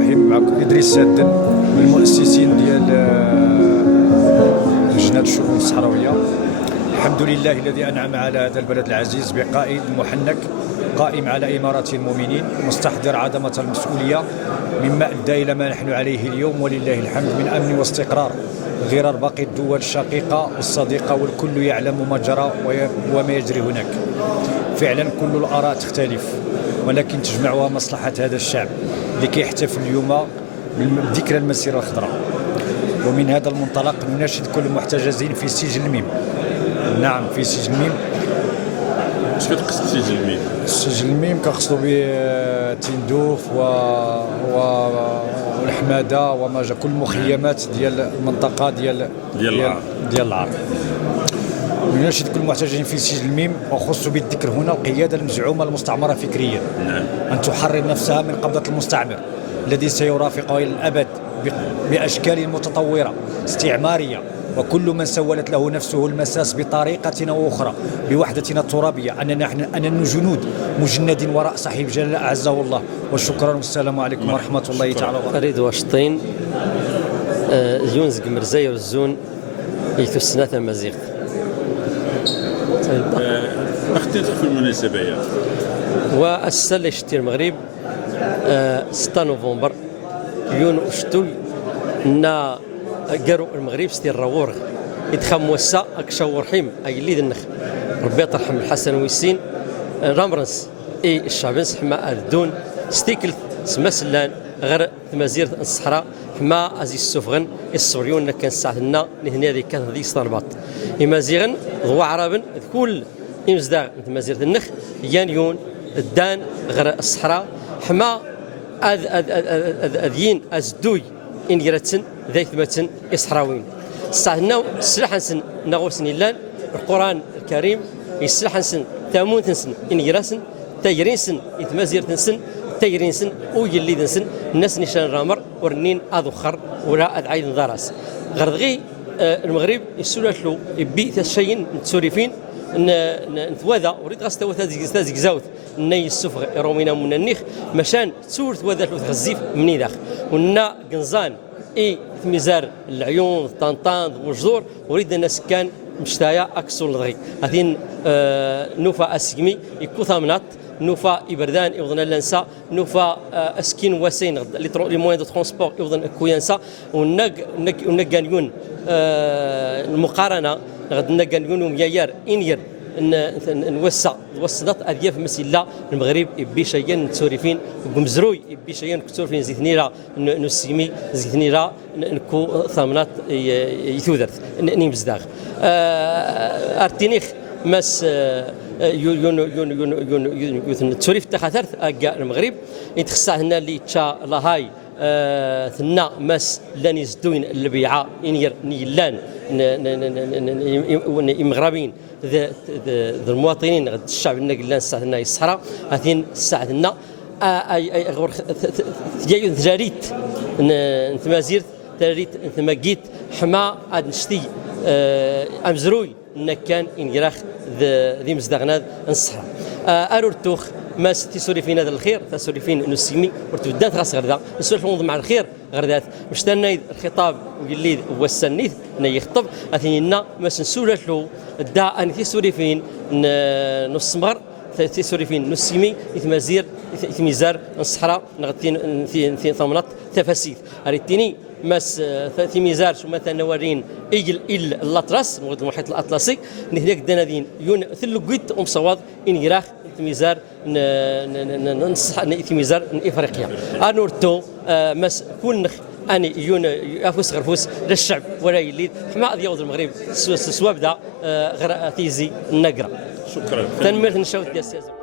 الرحيم. معكم إدريس سادن من المؤسسين ديال لجنة الشؤون الصحراوية. الحمد لله الذي أنعم على هذا البلد العزيز بقائد محنك قائم على إمارة المؤمنين مستحضر عظمة المسؤولية مما أدى إلى ما نحن عليه اليوم ولله الحمد من أمن واستقرار غير باقي الدول الشقيقة والصديقة، والكل يعلم ما جرى وما يجري هناك. فعلا كل الآراء تختلف، ولكن تجمعها مصلحة هذا الشعب اللي كيحتفل اليوم بذكرى المسيرة الخضراء. ومن هذا المنطلق نناشد كل المحتجزين في سجن الميم. نعم، في سجن الميم. اش كتقصد سجن الميم؟ سجن الميم كنقصدوا به تندوف والحماده وما جا كل المخيمات ديال المنطقه ديال العار. نناشد كل المحتجزين في سجن الميم، وخص بالذكر هنا القياده المزعومه المستعمره فكريا ان تحرر نفسها من قبضه المستعمر الذي سيرافقها الى الابد باشكال متطوره استعماريه، وكل من سولت له نفسه المساس بطريقة أو أخرى بوحدتنا الترابية أننا جنود مجند وراء صاحب جلالة أعزه الله. وشكرا والسلام عليكم ورحمة الله تعالى وبركاته. فريد واشطين يونز قمرزاي والزون يتسنى مزيغ اختي في المناسبة والسلة شتي المغرب 6 نوفمبر يون وشتوي نا قارو المغرب ستي الرورغ يدخل موسى اكشور رحيم اي اللي ذنخ ربي يرحم الحسن ويسين رامرنس اي الشعبنس حما الدون ستيكل سمسلان غير مزير الصحراء حما ازي السفغن الصوريون كان ساعتنا لهنا هذه كانت هذه سترباط يمازيغن ضوا عربن كل يمزداغ مزير النخ يانيون الدان غير الصحراء حما اذين ازدوي إن يرتن ذي ثمتن إصحراوين ساعتنا السلاح نسن نغوسن إلان القرآن الكريم السلاح نسن ثامون تنسن إن يرسن تيرين سن يتمازير تنسن تيرين سن ويلي تنسن الناس نشان رامر ورنين أذخر ولا أدعي ضراس غرضغي المغرب يسولات له يبي تشين نتسوريفين نتواذا وريد غاس تواثا زيك زاوث ني السفغ رومينا من النيخ مشان تسور تواذا له تغزيف مني داخل ونا قنزان اي ميزار العيون طنطان وجزور وريد الناس كان مشتايا اكسو الضغي هذين نوفا اسكمي يكو ثامنات نوفا إبردان يوضنا لنسا نوفا أسكين وسين لي موين دو ترونسبور يوضنا كويانسا ونقانيون المقارنة غد نقانيون ومياير إنير نوسع وسطات أذياف مسيلا المغرب بشيء نتسورفين ومزروي بشيء نتسورفين زيتنيرا نسيمي زيتنيرا نكو ثامنات يثوذرت نيمزداغ أرتينيخ مس يون تسوريف تخاثرت أجا المغرب يتخصى هنا اللي تشا لاهاي ثنا مس لان يزدوين البيعة إنير نيلان المغربين ذا المواطنين غد الشعب النقلان الساعة هنا الصحراء هذين الساعة هنا أي غور ثجاريت نتمازير ثجاريت نتماجيت حما عاد نشتي أمزروي نكان إنجراخ ذي مزدغناد الصحراء أرورتوخ ما تسوري فينا هذا الخير تسوري فين نسيمي ورتودات غاس غردا نسولف مع الخير غردات مشتنايد الخطاب ويلي هو السنيد يخطب اثنينا ما نسولف له دا ان تسوري فين نص مغر تسوري فين نسيمي يتمازير يتميزار الصحراء نغتين في ثمنات تفاسيد اريتيني ماس ثلاثي ميزار شو مثلا نورين إجل الأطلس المحيط الأطلسي نهنيك دنادين يون ثلقيت صواد إن يراخ ميزار نصح ميزار إفريقيا أنورتو ماس كل نخ أني يون أفوس غرفوس للشعب ولا يليد حما ديال المغرب سواب دا غير تيزي النقرة. شكرا. تنمير نشاوت ديال السياسة.